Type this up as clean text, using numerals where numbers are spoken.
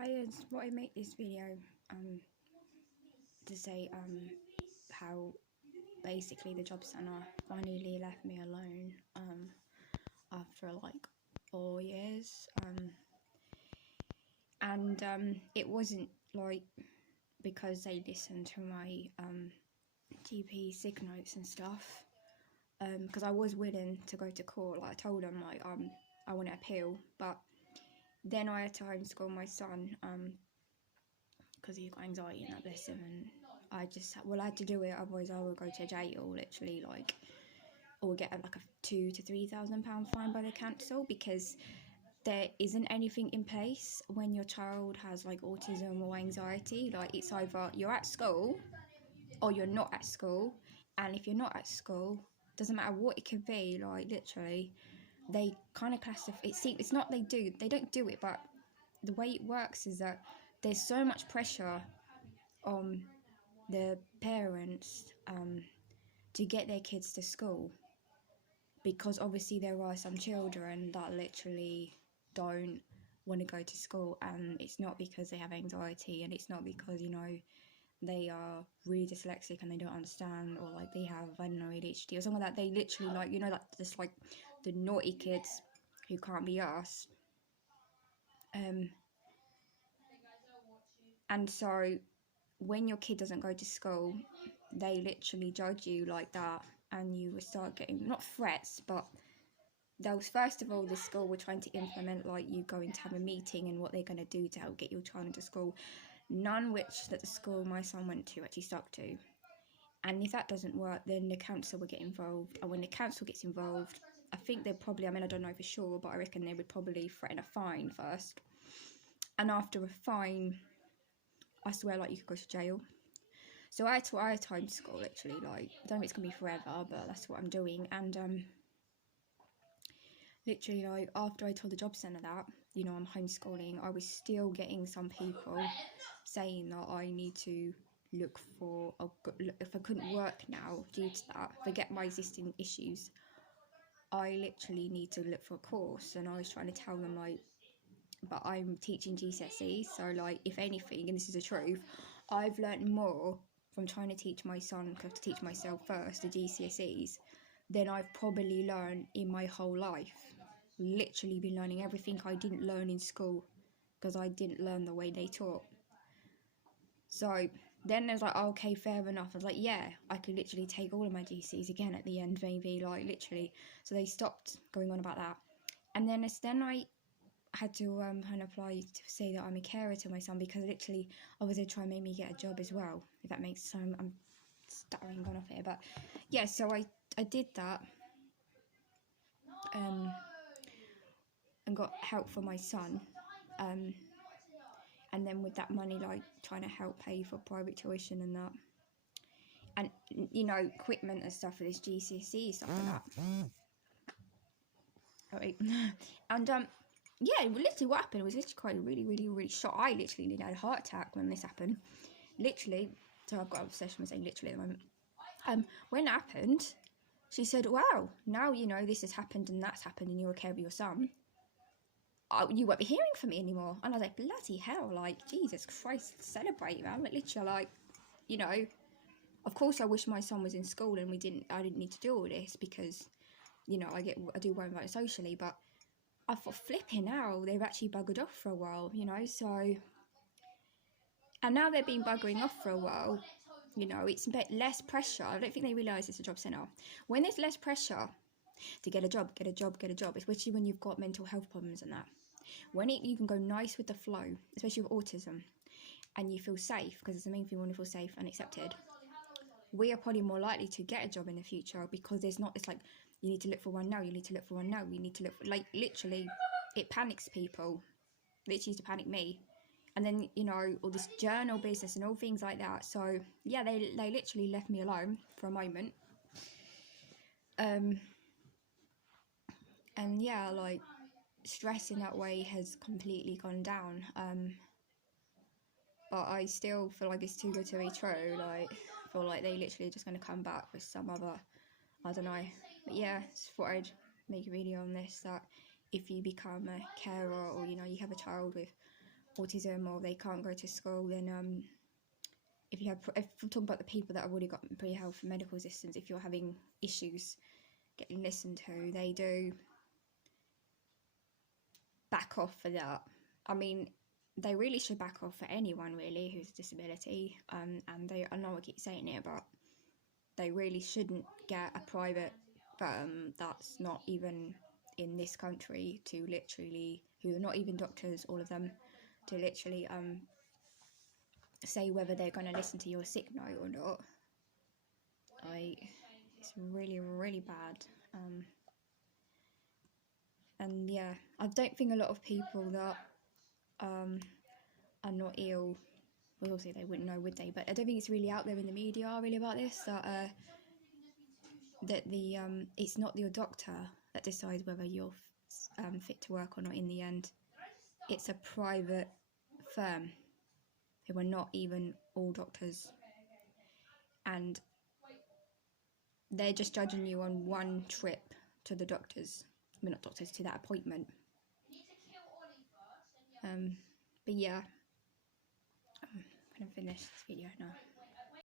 I what I make this video to say how basically the job centre finally left me alone after like 4 years and it wasn't like because they listened to my GP sick notes and stuff, because I was willing to go to court. Like I told them like I want to appeal, but then I had to homeschool my son because he got anxiety and that, bless him, and I had to do it, otherwise I would go to jail, literally, like, or get like a £2,000 to £3,000 fine by the council, because there isn't anything in place when your child has like autism or anxiety. Like, it's either you're at school or you're not at school, and if you're not at school, doesn't matter what it could be, like literally they kind of classify it. It's not they don't do it, but the way it works is that there's so much pressure on the parents to get their kids to school, because obviously there are some children that literally don't want to go to school, and it's not because they have anxiety, and it's not because, you know, they are really dyslexic and they don't understand, or like they have, I don't know, ADHD or something like that. They literally, like, you know, like just like the naughty kids who can't be asked. And so when your kid doesn't go to school, they literally judge you like that, and you will start getting, not threats, but those, first of all, the school were trying to implement like you going to have a meeting and what they're going to do to help get your child into school, none which that the school my son went to actually stuck to. And if that doesn't work, then the council will get involved, and when the council gets involved, I think they'll probably, I mean, I don't know for sure, but I reckon they would probably threaten a fine first, and after a fine, I swear, like, you could go to jail. So I homeschool, literally, like, I don't know if it's gonna be forever, but that's what I'm doing. And literally, like, after I told the job centre that, you know, I'm homeschooling, I was still getting some people saying that I need to look for if I couldn't work now due to that, forget my existing issues, I literally need to look for a course. And I was trying to tell them, like, but I'm teaching GCSE, so like, if anything, and this is the truth, I've learnt more from trying to teach my son, because I have to teach myself first, the GCSEs, than I've probably learned in my whole life. Literally been learning everything I didn't learn in school, because I didn't learn the way they taught. So then there's like, okay, fair enough. I was like, yeah, I could literally take all of my GCSEs again at the end, maybe, like, literally. So they stopped going on about that. And then I had to kind of apply to say that I'm a carer to my son, because literally I was going to try and make me get a job as well, if that makes sense. I'm stuttering going off here, but yeah, so I did that and got help for my son, and then with that money, like, trying to help pay for private tuition and that, and, you know, equipment and stuff for this GCSE, stuff like that. Sorry. And yeah, literally what happened was literally quite really shocked. I literally nearly had a heart attack when this happened. Literally, so I've got an obsession with saying literally at the moment. When it happened, she said, wow, now you know this has happened and that's happened and you're a carer of your son. You won't be hearing from me anymore. And I was like, bloody hell, like, Jesus Christ, celebrate, man. Like, literally, like, you know, of course I wish my son was in school and I didn't need to do all this, because, you know, I do worry about it socially, but I thought, flipping now, they've actually buggered off for a while, you know, so, and now they've been buggering off for a while, you know, it's a bit less pressure. I don't think they realise it's a job centre. When there's less pressure to get a job, especially when you've got mental health problems and that, when you can go nice with the flow, especially with autism, and you feel safe, because it's the main thing, you want to feel safe and accepted, we are probably more likely to get a job in the future, because it's like, you need to look for one now, you need to look for one now, you need to look for, like, literally, it panics people. Literally used to panic me. And then, you know, all this journal business and all things like that. So, yeah, they literally left me alone for a moment. And, yeah, like, stress in that way has completely gone down. But I still feel like it's too good to be true. Like, I feel like they literally are just going to come back with some other, I don't know. But yeah, just thought I'd make a video on this, that if you become a carer, or, you know, you have a child with autism or they can't go to school, then if we're talking about the people that have already got pre-health and medical assistance, if you're having issues getting listened to, they do back off for that. I mean, they really should back off for anyone really who's a disability, and I know I keep saying it, but they really shouldn't get a private firm that's not even in this country to literally, who are not even doctors, all of them, to literally say whether they're going to listen to your sick note or not. It's really, really bad. And yeah, I don't think a lot of people that are not ill, well, obviously they wouldn't know, would they? But I don't think it's really out there in the media really about this, that it's not your doctor that decides whether you're fit to work or not in the end. It's a private firm who are not even all doctors, and they're just judging you on one trip to the doctors. I mean, not doctors, to that appointment. But yeah, I'm gonna finish this video now.